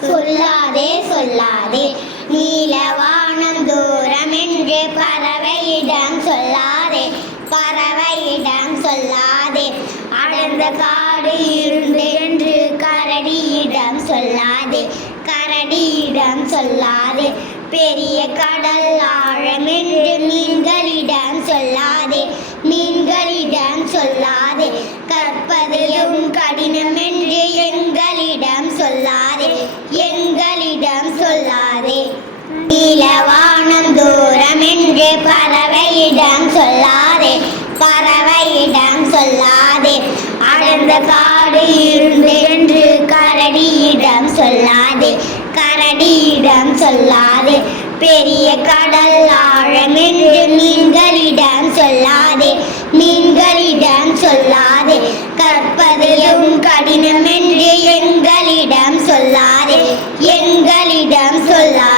சொல்லாதே சொல்லாதே நீலவானம் தூரம் என்று பறவையிடம் சொல்லாதே பறவையிடம் சொல்லாதே அடர்ந்த காடு இருண்டு என்று கரடியிடம் சொல்லாதே கரடியிடம் சொல்லாதே பெரிய கடல் ஆழம் என்று மீன்களிடம் சொல்லாதே மீன்களிடம் சொல்லாதே கற்பதையும் கடினம் என்று எங்களிடம் சொல்லாதே எங்களிடம் சொல்லாதே நீலவானம் தூரம் என்று பறவையிடம் சொல்லாதே பறவையிடம் சொல்லாதே அடர்ந்த காடு இருண்டு என்று கரடியிடம் சொல்லாதே கரடியிடம் சொல்லாதே பெரிய கடல் ஆழம் என்று மீன்களிடம் சொல்லாதே மீன்களிடம் சொல்லாதே கற்பதையும் கடினம் என்று எங்களிடம் சொல்லாதே எங்களிடம் சொல்லாதே